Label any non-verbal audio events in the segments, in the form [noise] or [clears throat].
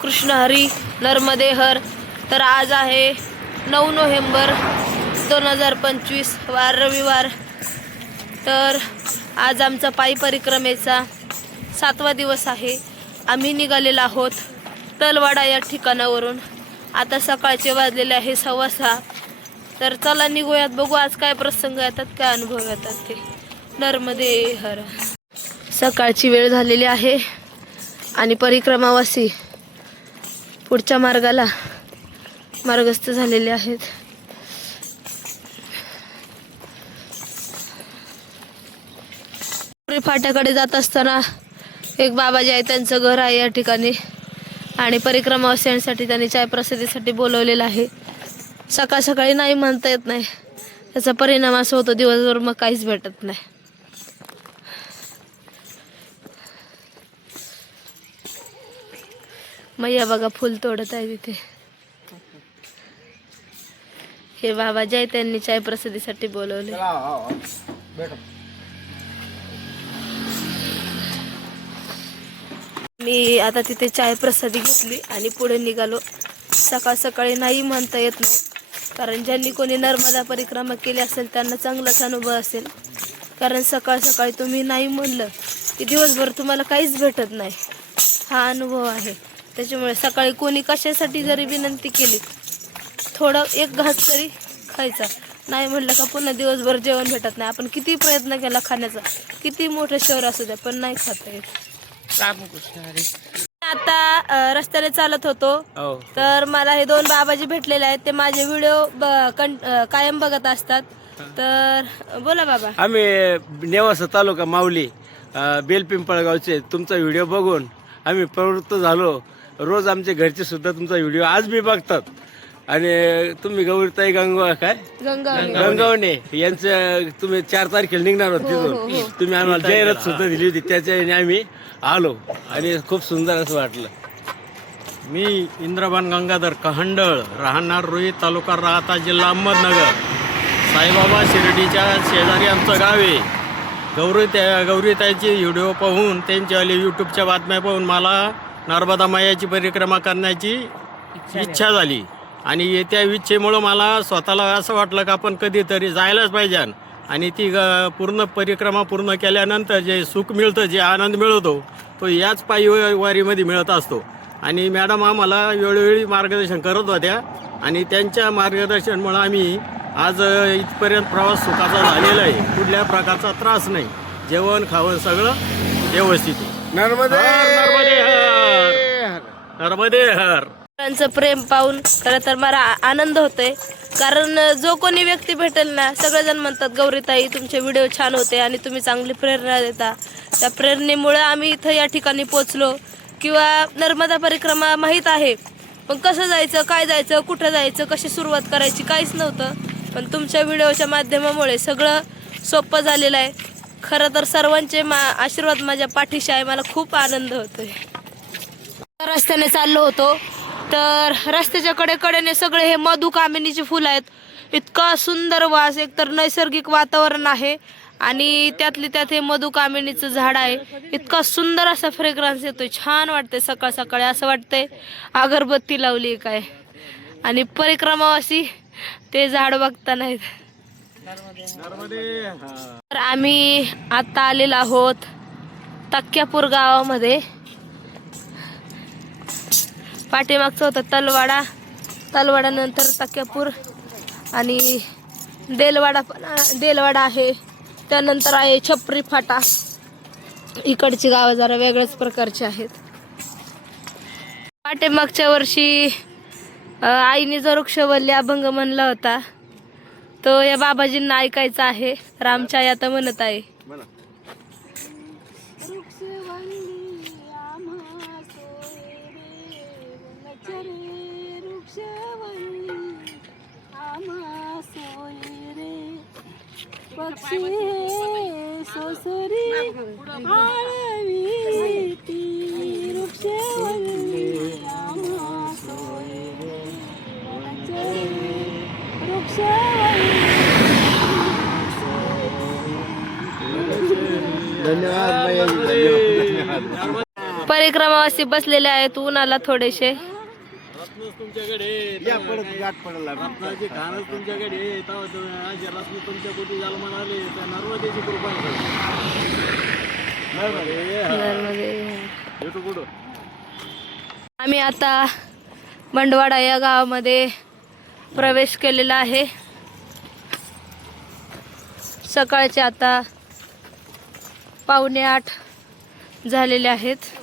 रामकृष्ण हरी नर्मदे हर तर आज आहे नऊ नोव्हेंबर दोन हजार पंचवीस वार रविवार. तर आज आमचा पायी परिक्रमेचा सातवा दिवस आहे. आम्ही निघालेलो आहोत तलवाडा या ठिकाणावरून. आता सकाळचे वाजलेले आहे सव्वा सहा. तर चला निघूयात बघू आज काय प्रसंग येतात काय अनुभव येतात ते. नर्मदे हर सकाळची वेळ झालेली आहे आणि परिक्रमावासी पुढच्या मार्गाला मार्गस्थ झालेले आहेत. फाट्याकडे जात असताना एक बाबाजी आहे त्यांचं घर आहे या ठिकाणी. आणि परिक्रमावासियांसाठी त्यांनी चाय प्रसिद्धीसाठी बोलवलेलं आहे. सकाळ सकाळी नाही म्हणता येत नाही. त्याचा परिणाम असा होतो दिवसभर मग काहीच भेटत नाही. मैया बघा फुल तोडत आहे तिथे. हे बाबा जय त्यांनी चाय प्रसिद्धीसाठी बोलवले. मी आता तिथे चाय प्रसादी घेतली आणि पुढे निघालो. सकाळ सकाळी नाही म्हणता येत नाही. कारण ज्यांनी कोणी नर्मदा परिक्रमा केली असेल त्यांना चांगलाच अनुभव असेल. कारण सकाळ सकाळी तुम्ही नाही म्हणलं की दिवसभर तुम्हाला काहीच भेटत नाही. हा अनुभव आहे. त्याच्यामुळे सकाळी कोणी कशासाठी जरी विनंती केली थोडं एक घास तरी खायचा. नाही म्हणलं का पुन्हा दिवसभर जेवण भेटत नाही. आपण किती प्रयत्न केला खाण्याचा. किती मोठं शहर असू द्या पण नाही खाता येत आता रस्त्याने चालत होतो. हो. तर मला हे दोन बाबाजी भेटलेले आहेत. ते माझे व्हिडिओ कायम बघत असतात. तर बोला बाबा. आम्ही नेवासा तालुका माऊली बेलपिंपळगावचे. तुमचा व्हिडिओ बघून आम्ही प्रवृत्त झालो. रोज आमचे घरचे सुद्धा तुमचा व्हिडिओ आज मी बघतात. आणि तुम्ही गौरीताई गंगा काय? गंगावणे. यांचं तुम्ही चार तारखेला निघणार होत तिथून. तुम्ही आम्हाला जाहिरात सुद्धा दिली होती. त्याच्या याने आम्ही आलो. आणि खूप सुंदर असं वाटलं. मी इंद्रबान गंगाधर कहंडळ राहणार रोही तालुका राहता जिल्हा अहमदनगर. साईबाबा शिर्डीच्या शेजारी आमचं गाव आहे. गौरी त्या गौरीताईचे व्हिडिओ पाहून त्यांच्यावाले यूट्यूबच्या बातम्या पाहून मला नर्मदा मायाची परिक्रमा करण्याची इच्छा झाली. आणि त्या इच्छेमुळं मला स्वतःला असं वाटलं की आपण कधीतरी जायलाच पाहिजे. आणि ती ग- पूर्ण परिक्रमा पूर्ण केल्यानंतर जे सुख मिळतं जे आनंद मिळतो तो याच पायी वारीमध्ये मिळत असतो. आणि मॅडम आम्हाला वेळोवेळी मार्गदर्शन करत होत्या. आणि त्यांच्या मार्गदर्शनमुळं आम्ही आज इथपर्यंत प्रवास सुखाचा झालेला आहे. कुठल्या प्रकारचा त्रास नाही. जेवण खावण सगळं व्यवस्थित आहे. नर्मदे! हर हर. त्यांचं प्रेम पाहून खरं तर मला आनंद होतोय. कारण जो कोणी व्यक्ती भेटेल ना सगळेजण म्हणतात गौरीताई तुमचे व्हिडिओ छान होते आणि तुम्ही चांगली प्रेरणा देता. त्या प्रेरणेमुळे आम्ही इथं या ठिकाणी पोचलो किंवा नर्मदा परिक्रमा माहीत आहे. पण कसं जायचं काय जायचं कुठं जायचं कशी सुरुवात करायची काहीच नव्हतं. पण तुमच्या व्हिडिओच्या माध्यमामुळे सगळं सोपं झालेलं आहे. खरं तर सर्वांचे मा आशीर्वाद माझ्या पाठीशी आहे. मला खूप आनंद होतोय. रस्त्याने चाललो होतो. तर रस्त्याच्या कडे कडेने सगळे हे मधुकामिनीचे फुलं आहेत. इतका सुंदर वास एकतर नैसर्गिक वातावरण आहे आणि त्यातली त्यात हे मधु कामिनीचं झाड आहे. इतका सुंदर असा फ्रेग्रन्स येतोय. छान वाटते सकाळ सकाळी. असं वाटतंय अगरबत्ती लावली काय. आणि परिक्रमावासी ते झाड बघता नाहीत तर आम्ही आता आलेलो आहोत तक्क्यापूर गावामध्ये. पाठीमागचं होतं तलवाडा. तलवाडानंतर तक्यापूर आणि देलवाडा पण देलवाडा आहे. त्यानंतर आहे छपरी फाटा. इकडची गावं जरा वेगळ्याच प्रकारची आहेत. पाठीमागच्या वर्षी आईने जो वृक्षवल्ली अभंग म्हणला होता तो या बाबाजींना ऐकायचा आहे. रामच्या आता म्हणत आहे. पक्षी हे सोसरी आळवी ती वृक्षवल्ली आम्हा सोयरे वनचरे वृक्षवल्ली धन्यवाद परिक्रमा परिक्रमावासी बसलेले आहेत उन्हाला थोडेसे. परत गाठ रत्नाची खाणच तुमच्याकडे आज रत्न तुमच्या कुठे झालं म्हणाले. त्या नर्मदेची कृपा आहे. नर्मदे. भेटू कुठं? आम्ही आता मंडवाडा या गावामध्ये प्रवेश केलेला आहे. सकाळचे आता पावणे आठ झालेले आहेत.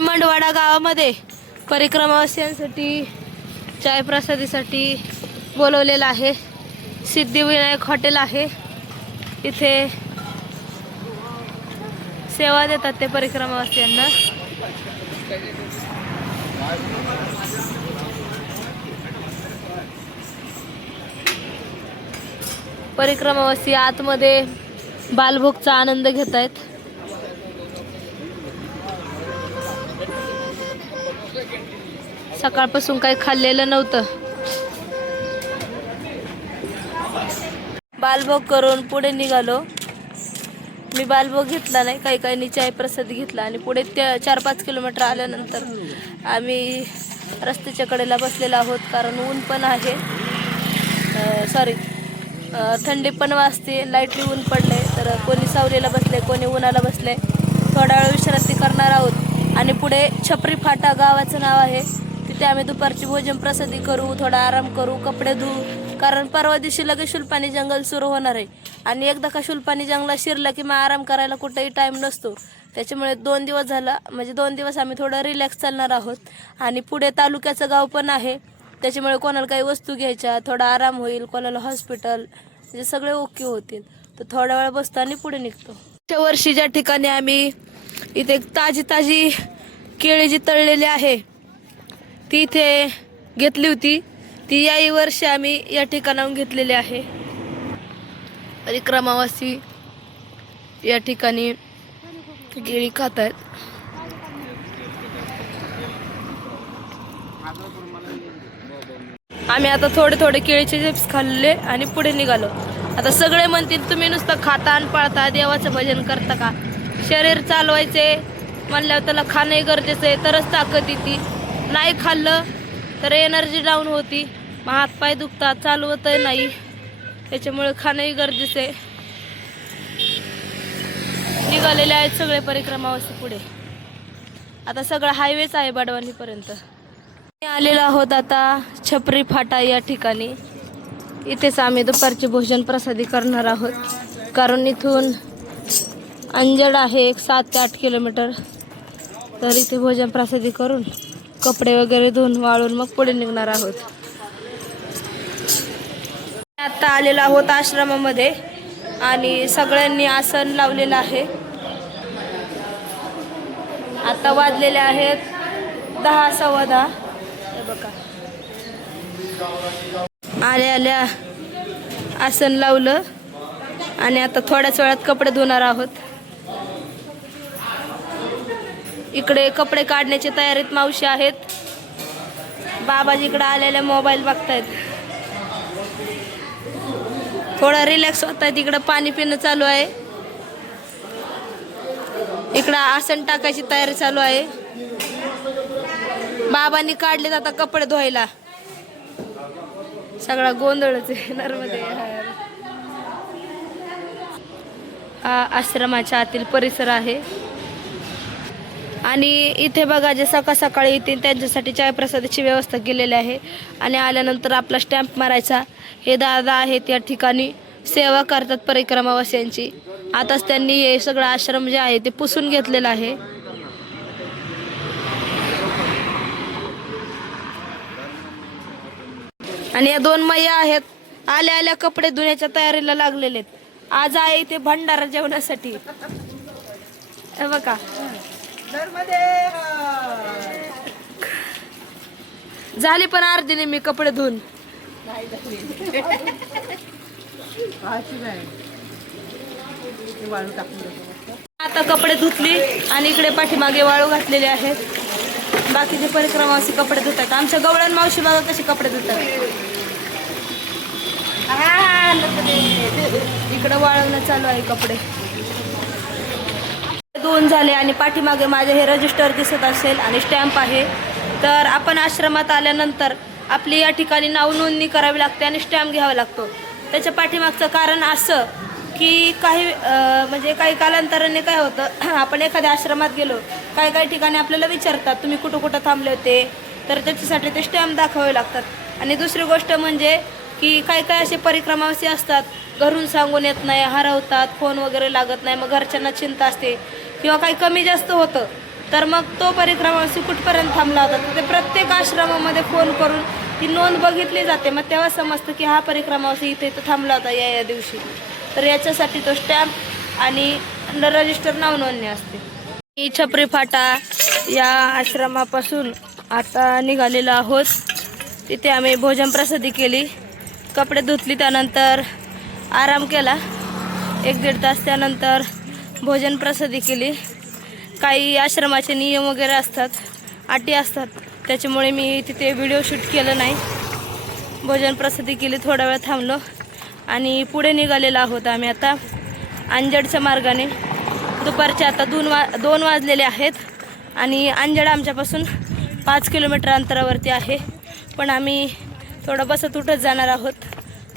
मंडवाडा गावामध्ये परिक्रमावासियांसाठी चाय प्रसादीसाठी बोलवलेलं आहे. सिद्धिविनायक हॉटेल आहे. इथे सेवा देतात ते परिक्रमावासियांना. परिक्रमावासी आतमध्ये बालभोगचा आनंद घेत आहेत सकाळपासून काही खाल्लेलं नव्हतं. बालभोग करून पुढे निघालो. मी बालभोग घेतला नाही काही काहींनी चाय प्रसाद घेतला आणि पुढे त्या चार पाच किलोमीटर आल्यानंतर आम्ही रस्त्याच्या कडेला बसलेलो आहोत कारण ऊन पण आहे. सॉरी थंडी पण वाजते लाईटली ऊन पडले तर कोणी सावलीला बसले कोणी उन्हाला बसले थोडा वेळ विश्रांती करणार आहोत. आणि पुढे छपरी फाटा गावाचं नाव आहे. ते आम्ही दुपारची भोजन प्रसादी करू थोडा आराम करू कपडे धुऊ. कारण परवा दिवशी लगेच शुल्पानी जंगल सुरू होणार आहे. आणि एकदा का शुल्पानी जंगलात शिरलं की मग आराम करायला कुठेही टाईम नसतो. त्याच्यामुळे दोन दिवस झाला म्हणजे दोन दिवस आम्ही थोडं रिलॅक्स चालणार आहोत. आणि पुढे तालुक्याचं गाव पण आहे. त्याच्यामुळे कोणाला काही वस्तू घ्यायच्या थोडा आराम होईल कोणाला हॉस्पिटल म्हणजे सगळे ओके होतील. तर थोडा वेळ बसतो आणि पुढे निघतो. मागच्या वर्षी ज्या ठिकाणी आम्ही इथे ताजी ताजी केळी जी तळलेली आहे ती इथे घेतली होती. ती याही वर्षी आम्ही या ठिकाणाहून घेतलेली आहे. परिक्रमावासी या ठिकाणी केळी खात आहेत आम्ही आता थोडे थोडे केळीचे चिप्स खाल्ले आणि पुढे निघालो. आता सगळे म्हणतील तुम्ही नुसतं खाता आणि पाळता देवाचं भजन करता का? शरीर चालवायचे म्हणल्यावर त्याला खाणंही गरजेचं आहे तरच ताकद येते. नाही खाल्लं तर एनर्जी डाऊन होती. मग हातपाय दुखतात चालवतही नाही. त्याच्यामुळे खाणंही गरजेचं आहे. निघालेले आहेत सगळे परिक्रमावरती पुढे. आता सगळं हायवेच आहे बडवानीपर्यंत. मी आलेलो आहोत आता छपरी फाटा या ठिकाणी. इथेच आम्ही दुपारचे भोजन प्रसादी करणार आहोत. कारण इथून अंजड आहे एक सात ते आठ किलोमीटर. तर इथे भोजन प्रसादी करून कपडे वगैरे धुवून वाळून मग पुढे निघणार आहोत. आता आलेलो आहोत आश्रमामध्ये आणि सगळ्यांनी आसन लावलेलं आहे. आता वाजलेले आहेत दहा सव्वा दहा. हे बघा. आल्या आल्या आसन लावलं आणि आता थोड्याच वेळात कपडे धुणार आहोत. इकडे कपडे काढण्याची तयारीत मावशी आहेत. बाबाजीकडे आलेले मोबाईल बघतायत. थोडा रिलॅक्स होत आहेत इकडं पाणी पिणं चालू आहे. इकडं आसन टाकायची तयारी चालू आहे. बाबांनी काढलेत आता कपडे धुवायला. सगळा गोंधळच आहे नर्मदे. हा आश्रमाच्या आतील परिसर आहे. आणि इथे बघा जे सकाळ सकाळी येतील त्यांच्यासाठी चाय प्रसादाची व्यवस्था केलेली आहे. आणि आल्यानंतर आपला स्टॅम्प मारायचा. हे दादा आहेत या ठिकाणी. सेवा करतात परिक्रमावासियांची. आताच त्यांनी हे सगळं आश्रम जे आहे ते पुसून घेतलेलं आहे. आणि या दोन मैया आहेत. आल्या आल्या कपडे धुण्याच्या तयारीला लागलेले आहेत. आज आहे इथे भंडारा जेवणासाठी. बघा. झाली पण अर्धीने मी कपडे धुवून आता कपडे धुतली आणि इकडे पाठीमागे वाळू घातलेले आहेत. बाकीचे परिक्रमावासी कपडे धुतात. आमच्या गवळण मावशी बाबा कसे कपडे धुतात. इकडं वाळवणं चालू आहे कपडे. दोन झाले आणि पाठीमागे माझे हे रजिस्टर दिसत असेल आणि स्टॅम्प आहे. तर आपण आश्रमात आल्यानंतर आपली या ठिकाणी नाव नोंदणी करावी लागते आणि स्टॅम्प घ्यावा लागतो. त्याच्या पाठीमागचं कारण असं की काही म्हणजे काही कालांतराने काय होतं [clears throat] आपण एखाद्या आश्रमात गेलो काही काही ठिकाणी आपल्याला विचारतात तुम्ही कुठं कुठं थांबले होते? तर त्याच्यासाठी ते स्टॅम्प दाखवावे लागतात. आणि दुसरी गोष्ट म्हणजे की काही काही असे परिक्रमावासी असतात घरून सांगून येत नाही हरवतात फोन वगैरे लागत नाही मग घरच्यांना चिंता असते. किंवा काही कमी जास्त होतं तर मग तो परिक्रमा कुठपर्यंत थांबला होता. तर ते प्रत्येक आश्रमामध्ये फोन करून ती नोंद बघितली जाते. मग तेव्हा समजतं की हा परिक्रमावासी इथे इथं थांबला होता या या दिवशी. तर याच्यासाठी तो स्टॅम्प आणि रजिस्टर नाव नोंदणी असते. ही छपरी फाटा या आश्रमापासून आता निघालेलो आहोत. तिथे आम्ही भोजन प्रसादी केली. कपडे धुतली त्यानंतर आराम केला. एक दीड तास त्यानंतर भोजन प्रसादी केली. काही आश्रमाचे नियम वगैरे असतात अटी असतात. त्याच्यामुळे मी तिथे व्हिडिओ शूट केलं नाही. भोजन प्रसादी केली थोडा वेळ थांबलो. आणि पुढे निघालेलो आहोत आम्ही आता अंजडच्या मार्गाने. दुपारचे आता दोन वा दोन वाजलेले आहेत. आणि अंजड आमच्यापासून पाच किलोमीटर अंतरावरती आहे. पण आम्ही थोडं बसत उठत जाणार आहोत.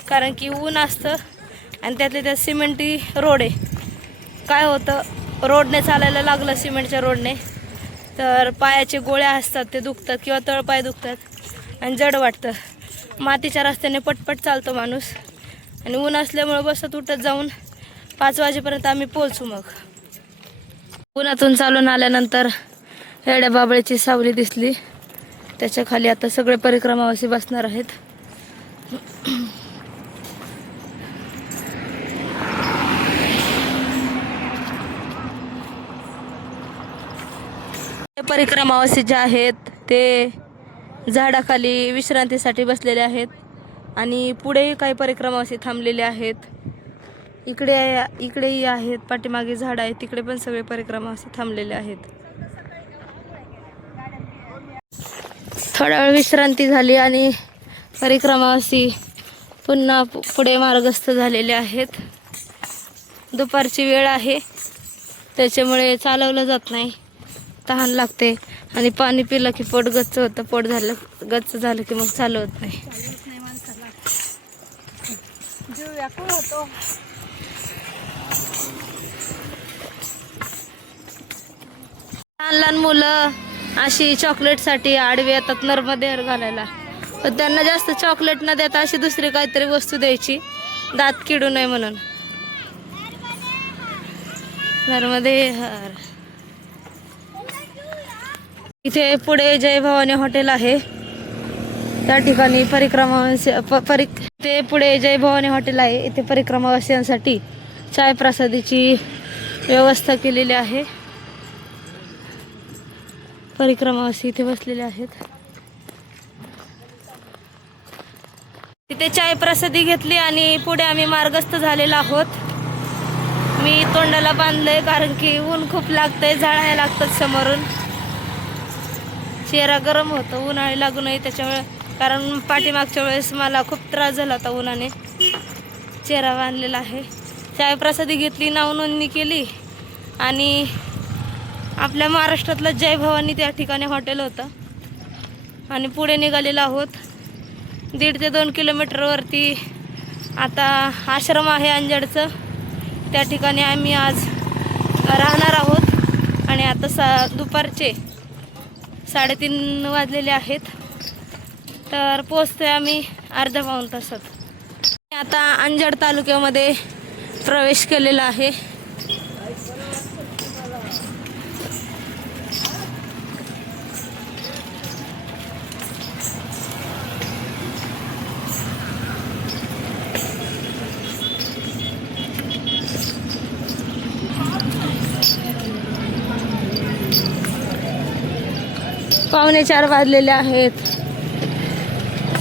कारण की ऊन असतं. आणि त्यातले त्यात सिमेंटी रोड आहे. काय होतं? रोडने चालायला लागलं सिमेंटच्या रोडने. तर पायाचे गोळ्या असतात ते दुखतात किंवा तळपाय दुखतात आणि जड वाटतं. मातीच्या रस्त्याने पटपट चालतो माणूस. आणि ऊन असल्यामुळं बसत उठत जाऊन पाच वाजेपर्यंत आम्ही पोहोचू मग. उन्हातून चालून आल्यानंतर हेड्या बाबळेची सावली दिसली. त्याच्याखाली आता सगळे परिक्रमावासी बसणार आहेत. परिक्रमावासी जे आहेत ते झाडाखाली विश्रांतीसाठी बसलेले आहेत आणि पुढेही काही परिक्रमावासी थांबलेले आहेत. इकडे इकडेही आहेत पाठीमागे झाड आहेत तिकडे पण सगळे परिक्रमावासी थांबलेले आहेत. थोडा वेळ विश्रांती झाली आणि परिक्रमावासी पुन्हा पुढे मार्गस्थ झालेले आहेत. दुपारची वेळ आहे त्याच्यामुळे चालवलं जात नाही. तहान लागते. आणि पाणी पिलं की पोट गच्च होतं. पोट झालं गच्च झालं की मग चालवत नाही. लहान लहान मुलं अशी चॉकलेटसाठी आडवी येतात नर्मदेहर घालायला. तर त्यांना जास्त चॉकलेट न देता अशी दुसरी काहीतरी वस्तू द्यायची. दात किडू नये म्हणून. नर्मदेहर इथे पुढे जय भवानी हॉटेल आहे. त्या ठिकाणी परिक्रमावासी प- परि ते पुढे जय भवानी हॉटेल आहे. इथे परिक्रमावासियांसाठी चाय प्रसादीची व्यवस्था केलेली आहे. परिक्रमावासी इथे बसलेले आहेत. तिथे चाय प्रसादी घेतली आणि पुढे आम्ही मार्गस्थ झालेलो आहोत. मी तोंडाला बांधलंय कारण की ऊन खूप लागतंय झाडायला लागतात समोरून. चेहरा गरम होतो उन्हाळी लागू नये त्याच्यामुळे. कारण पाठीमागच्या वेळेस मला खूप त्रास झाला होता उन्हाने. चेहरा बांधलेला आहे. चायप्रसादी घेतली नाव नोंदणी केली. आणि आपल्या महाराष्ट्रातलं जय भवानी त्या ठिकाणी हॉटेल होतं. आणि पुढे निघालेलो आहोत. दीड ते दोन किलोमीटरवरती आता आश्रम आहे अंजडचं. त्या ठिकाणी आम्ही आज राहणार आहोत. आणि आता सा दुपारचे साडेतीन वाजलेले आहेत. तर पोचतोय आम्ही अर्ध्या पाऊन तासात. आता अंजड तालुक्यामध्ये प्रवेश केलेला आहे. पावणे चार वाजलेले आहेत.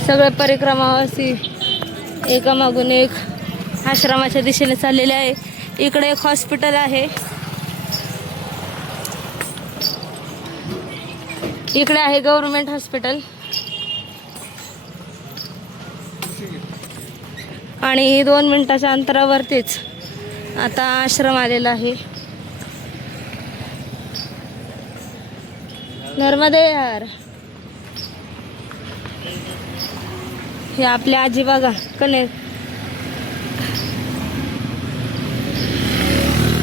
सगळे परिक्रमावासी एकामागून एक आश्रमाच्या दिशेने चाललेले आहे. इकडे एक हॉस्पिटल आहे. इकडे आहे गव्हर्नमेंट हॉस्पिटल आणि दोन मिनिटाच्या अंतरावरतीच आता आश्रम आलेला आहे. नर्मदे यार. हे आपल्या आजी बघा कने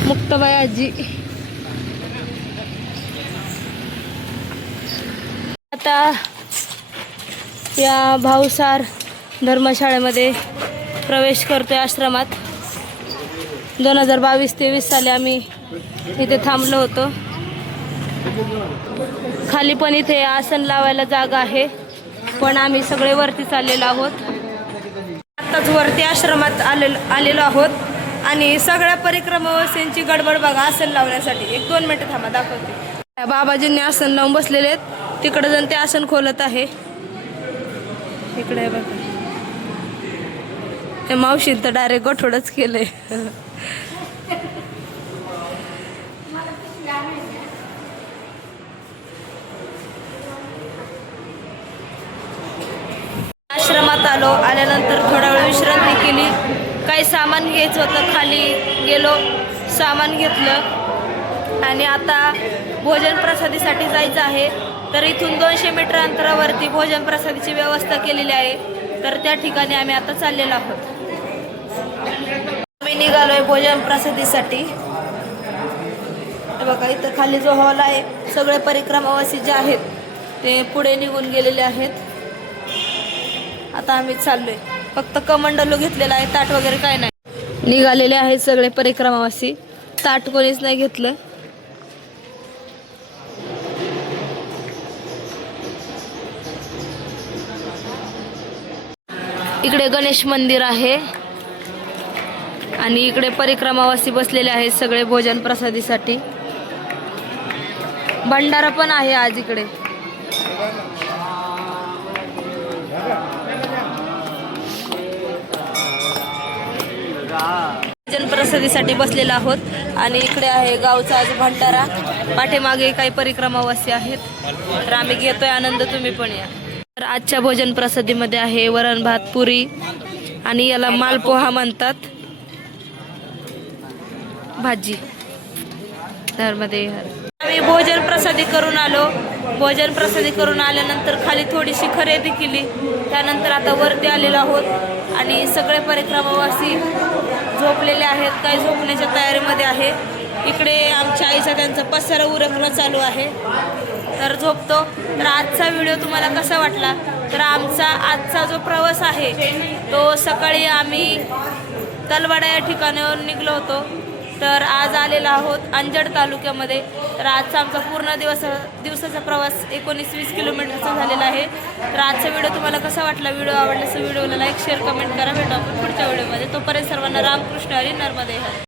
मुक्तबाई आजी. आता या भाऊसार धर्मशाळेमध्ये प्रवेश करतोय आश्रमात. दोन हजार बावीस तेवीस साली आम्ही इथे थांबलो होतो. खाली पण इथे आसन लावायला जागा आहे. पण आम्ही सगळे वरती चाललेलो आहोत. आत्ताच वरती आश्रमात आलेलो आलेलो आहोत. आणि सगळ्या परिक्रमावासींची गडबड बघा आसन लावण्यासाठी. एक दोन मिनिटं थांबा दाखवते. बाबाजींनी आसन लावून बसलेले आहेत. तिकडे जण ते आसन खोलत आहे. इकडे बघा. हे तर डायरेक्ट गोठोडच केलंय. आश्रमात आलो. आल्यानंतर थोडा वेळ विश्रांती केली. काही सामान घ्यायचं होतं. खाली गेलो. सामान घेतलं. आणि आता भोजन प्रसादीसाठी जायचं आहे. तर इथून दोनशे मीटर अंतरावरती भोजन प्रसादीची व्यवस्था केलेली आहे. तर त्या ठिकाणी आम्ही आता चाललेलो आहोत. आम्ही निघालोय भोजन प्रसादीसाठी. बघा इथं खाली जो हॉल आहे सगळे परिक्रमावासी जे आहेत ते पुढे निघून गेलेले आहेत. आता आम्ही चाललोय. फक्त कमंडलो घेतलेला आहे ताट वगैरे काय नाही. निघालेले आहेत सगळे परिक्रमावासी. ताट कोणीच नाही घेतलं. इकडे गणेश मंदिर आहे. आणि इकडे परिक्रमावासी बसलेले आहेत सगळे भोजन प्रसादीसाठी. भंडारा पण आहे आज इकडे. प्रसादीसाठी बसलेलो आहोत. आणि इकडे आहे गावचा आज भंडारा. पाठीमागे काही परिक्रमावासी आहेत. तर आम्ही घेतोय आनंद तुम्ही पण या. तर आजच्या भोजन प्रसादीमध्ये आहे वरण भात पुरी आणि याला मालपोहा म्हणतात. भाजी. मध्ये आम्ही भोजन प्रसादी करून आलो. भोजन प्रसादी करून आल्यानंतर खाली थोडीशी खरेदी केली. त्यानंतर आता वरती आलेलो आहोत आणि सगळे परिक्रमावासी झोपलेले आहेत. काही झोपण्याच्या तयारीमध्ये आहे. इकडे आमच्या आईचा त्यांचा पसारा उरकणं चालू आहे. तर झोपतो. तर आजचा व्हिडिओ तुम्हाला कसा वाटला? तर आमचा आजचा जो प्रवास आहे तो सकाळी आम्ही तलवाडा या ठिकाणावर निघलो होतो. तर आज आलेलो आहोत अंजड तालुक्यामध्ये. तर आजचा आमचा पूर्ण दिवस दिवसाचा प्रवास एकोणीस वीस किलोमीटरचा झालेला आहे. तर आजचा व्हिडिओ तुम्हाला कसा वाटला? व्हिडिओ आवडला तर व्हिडिओला लाईक शेअर कमेंट करा. भेटू आपण पुढच्या व्हिडिओमध्ये. तोपर्यंत सर्वांना रामकृष्ण हरी नर्मदे. हरी